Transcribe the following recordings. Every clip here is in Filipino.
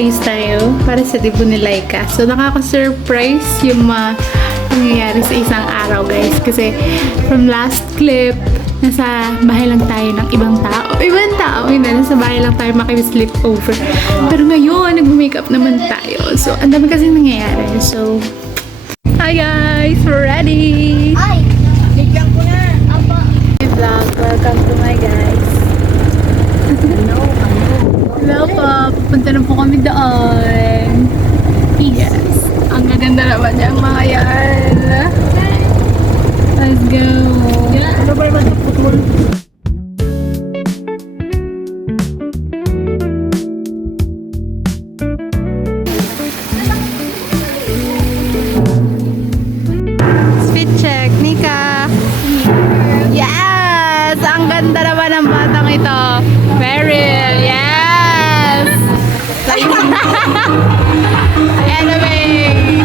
mag-ayos tayo para sa debut ni Laika. So, nakaka-surprise yung nangyayari sa isang araw, guys. Kasi, from last clip, nasa bahay lang tayo ng ibang tao. Ibang tao, hindi. Nasa bahay lang tayo makipag-sleep over. Pero ngayon, nag-makeup naman tayo. So, ang dami kasi nangyayari. So, hi guys! We're ready! Ay! Bigyan ko na! Apa! Vlog, welcome to my guys. Hello po, pupunta na po kami doon. Yes. Ang gaganda naman niya mga yan. Let's go. Ano ba naman ito putol? Speed check, Nika. Yes! Ang ganda naman ng batang ito. Meryl, yes! Anyway,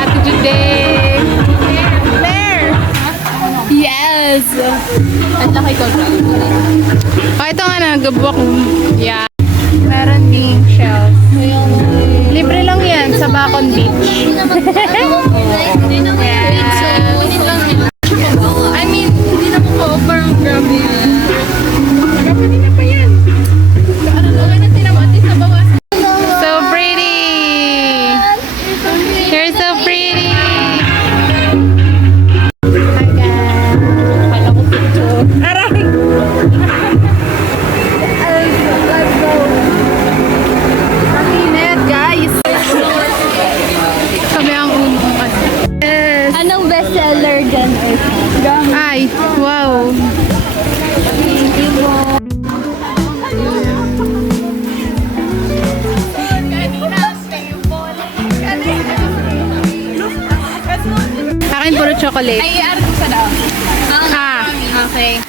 attitude day. Claire! Yes! At laki ko. Oh, ito nga na, gabok. Yeah. Meron ding shells. Libre lang yan sa Bacon Beach. I mean, hindi na po pa-offer. Grabe yan. Grabe na pa yan. Okay na tinama. At least nabawas. So pretty! You're so pretty! Hi guys! Akala ko picture. Aray! Let's go! Makinit guys! Kami ang umuungan. Yes! Anong bestseller dyan? Ay! Wow! Akin puro chocolate. Ay, ano sa daw? Ah! Okay.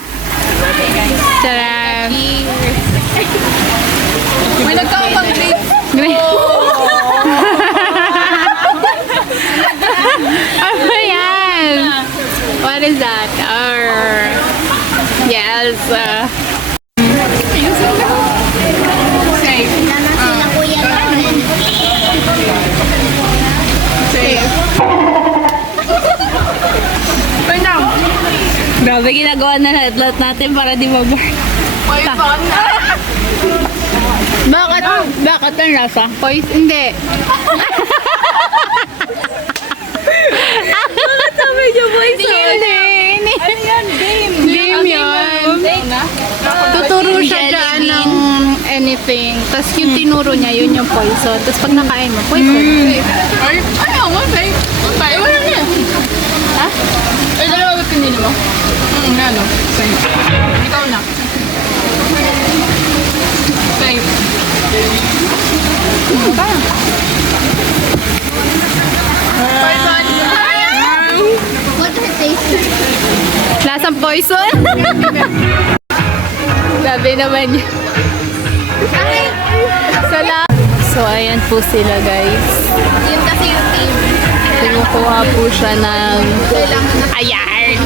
Charan! May nagkakapang grapes. Ano ba yan? What is that? Yes. Safe. Safe. Wait now. Grabe, ginagawa na lahat natin para di mabar. Poison. Bakit ang lasa? Hindi. Sabi niyo, boys. Hindi. Ano yan? Game. Game yun. Tuturo siya dyan ng anything. Tapos yung tinuro niya, yun yung poison. Tapos pag nakain mo, poison. Ay, ano mo? Safe. Ay, wala na yan. Ha? Ay, dalawa ba pinili mo? Ano? Safe. Ikaw na. Safe. Poison. What's her taste? Lasang poison? Sabi naman niya. So, ayan po sila guys. Yun kasi yung team. Kinukuha po siya ng... Ayan!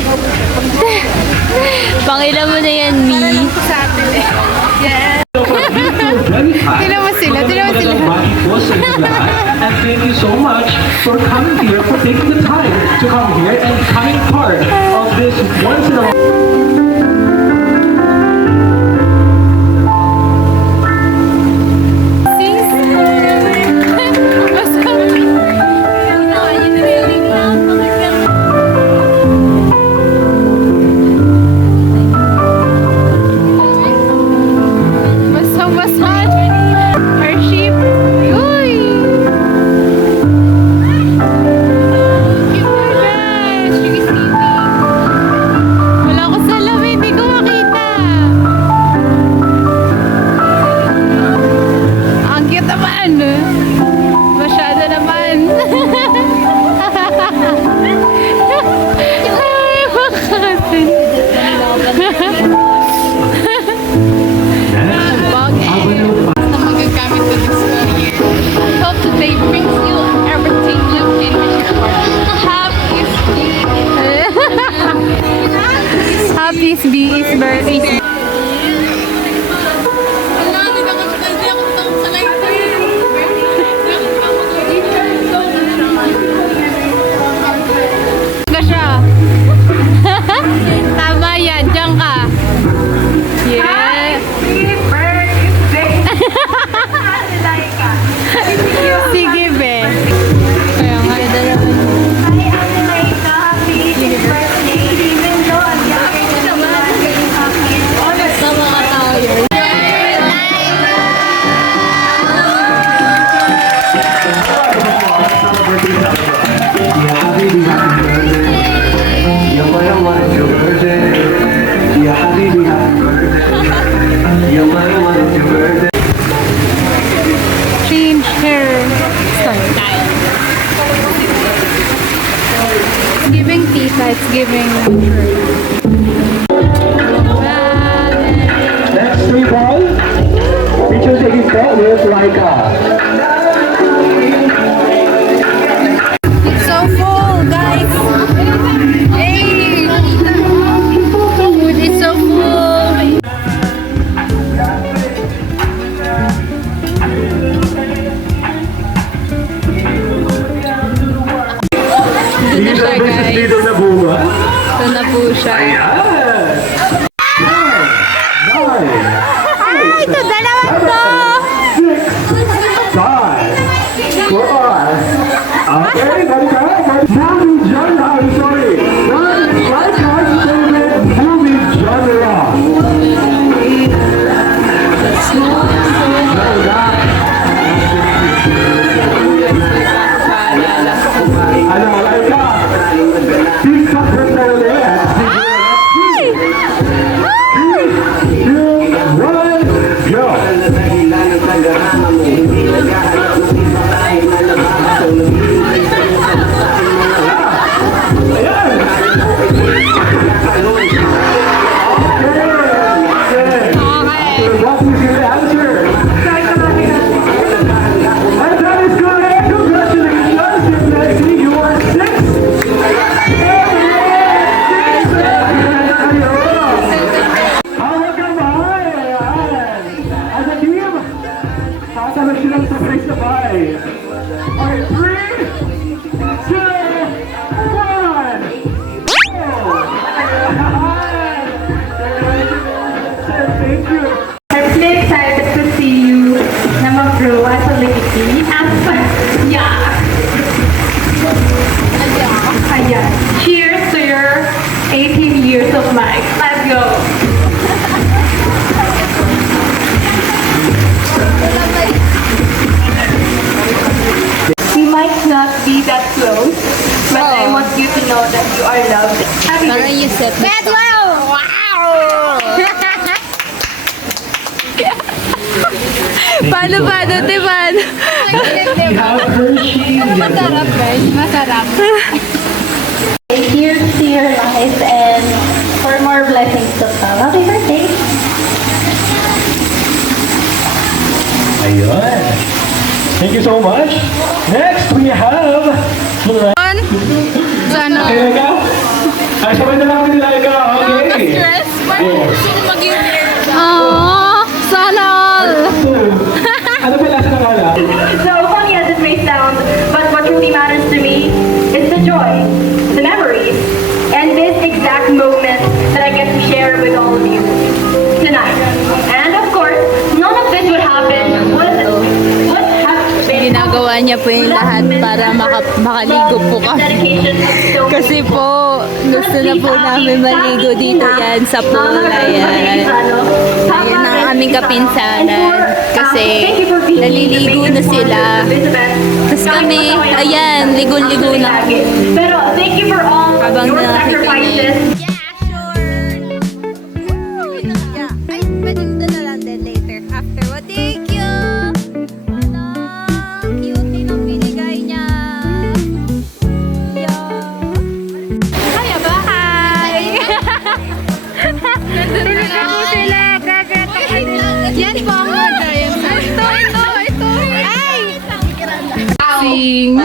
Pangilan mo na yan, Mi. Sa atin eh. Yes. Tinan mo sila. And thank you so much for coming here, for taking the time to come here and becoming part of this once in a Wala ko sa Giving tita, it's giving Next three ball. Picture taking ball with Laika. It's so full, guys. Hey! Food is so full. Hindi na siya, guys. Dito na bunga. Ito na po siya. Ayan. 9, 8, Ito, dalawa to! 6, 5, 4. Okay, Laika. Moving genre, I'm sorry. Laika's favorite movie genre. Ano, Laika? TikTok rin na ulit. Three, two, one, go! Ayan! Okay. What is your answer? And that is correct. Congratulations, Leslie. You are 6. Hawak kamay! Ayan! As a team, sasama silang sabay-sabay. On 3, 2, 1, go! Thank you. I'm so excited to see you na mag-grow as a lady. Yeah. Ayan. Cheers to your 18 years of life. Let's go. We might not be that close, but I want you to know that you are loved. Happy Parang birthday. you set me. Paano, Timan? We have Hershey. Masarap, guys. Masarap. Here's to your life and for more blessings to come. Happy birthday. Ayun. Thank you so much. Next, we have... Sana. Laika. Ay, sabay na namin nila Laika. Okay. Stress? Parang sino mag-i-wear? Sana all. Ano ba lasa ng ala? So funny as it may sound, but what truly matters to me is the joy, the memories, and this exact moment that I get to share with all of you tonight. And of course, none of this would happen. Would have been Ginagawa niya po yung lahat para makaligo po kami. Kasi po, gusto na po namin maligo dito yan sa pool na yan. Ayan ang aming kapinsanan. Kasi naliligo na sila. Tapos kami, ayan, ligo-ligo na. Pero thank you for all Habang your nakikinig. sacrifices. Ay, pwede doon na lang din later. After what? Thank you! Cutie ng binigay niya. Kaya ba? Hi! Nandun na po sila. Yan po ang mga Ito. Ay! Sing.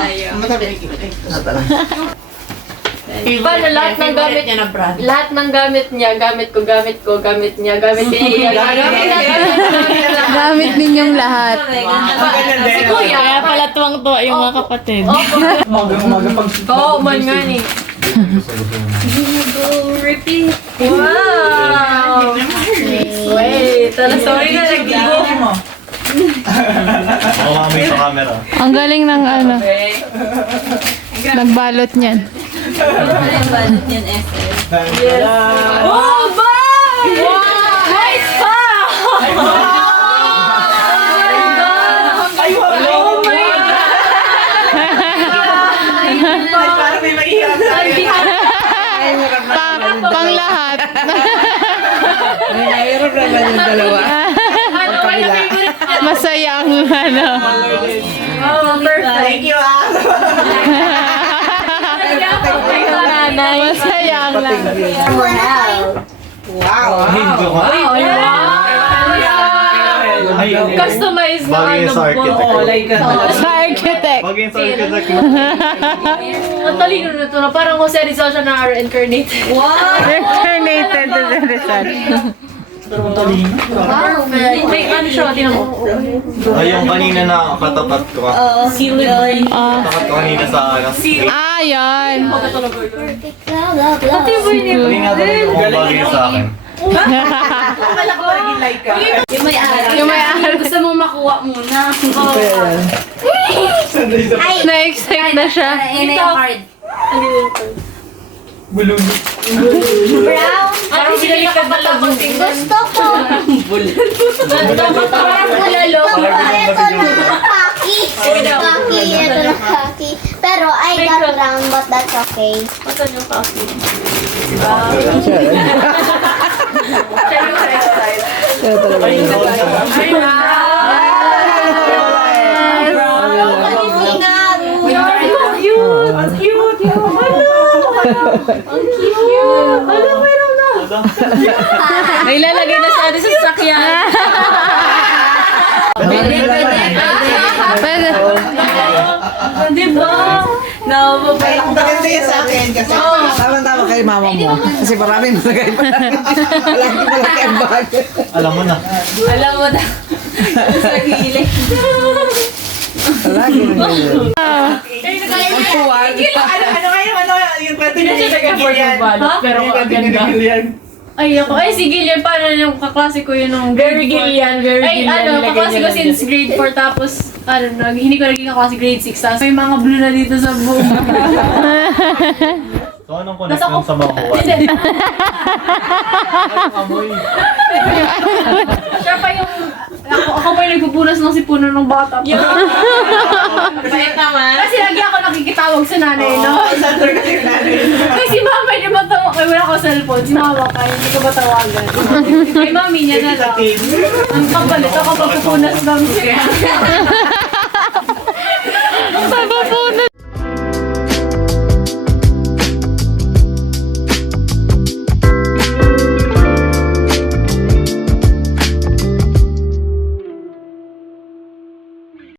Iba na lahat ng gamit niya na brand. Lahat ng gamit niya, gamit ko, gamit niya, gamit niya, Gamit ninyong lahat. Si Kuya. Kaya pala tuwang-tuwa yung mga kapatid. Umaga pag... Oo, man nga ni. Repeat. Wow! Wait, sorry na nag-ibo. Mamamay sa camera. Ang galing ng ano. Nagbalot niyan. Ang balot yan, Esther. Oh, bye! Wow! Nice pa! Pang lahat. Ano ba yung favorite niya? masaya ang ano. Oh, perfect. Thank you, Masaya ang Customize na Bagay ano sa architect. sa architect. Bagay sa architect. Ang talino na ito na parang Jose Rizal siya na reincarnated. Reincarnated to the Rizal. Perfect. May ano siya, tinan mo. Ay, yung kanina na katapat ko. Katapat ko kanina sa ano. Ah, yan. Pati mo yun. Kanina talaga yung bagay sa akin. Yung may-ari. Gusto mo makuha muna. Na-excite na siya. Ano sila yung kapatapos Gusto ko. Parang bulalo. Ito na kaki. Kaki, ito na kaki. Pero I got brown, but that's okay. Asan yung coffee? May lalagay na sa atin sa sasakyan. Pwede. Diba? Maganda yan sa akin kasi tama-tama kay mama mo. Kasi maraming malagay pa. Malaki ang bag. Alam mo na. Alam mo na. Sa gilid. Lagi na yun. Ang puwag. Yung kwento Hindi siya nag-afford ng balot, pero ang ganda. Ay, ako. Ay, si Gillian, paano yung kaklase ko yun nung Very Gillian, very Ay, Gillian. ano, kaklase ko since grade 4, tapos, hindi ko naging kaklase grade 6, tapos may mga blue na dito sa buong. So, anong connection sa mga kuwan? Siya pa yung, ako pa yung nagpupunas ng sipuno ng bata. Bait naman. Kasi lagi ako nakikitawag sa nanay, no? Kasi si mama, hindi ba tawag? Ay, wala ko cellphone. Si mama ka, hindi ko ba tawagan? Kay mami niya na lang. Ang kapalit ako pagpupunas ng siya.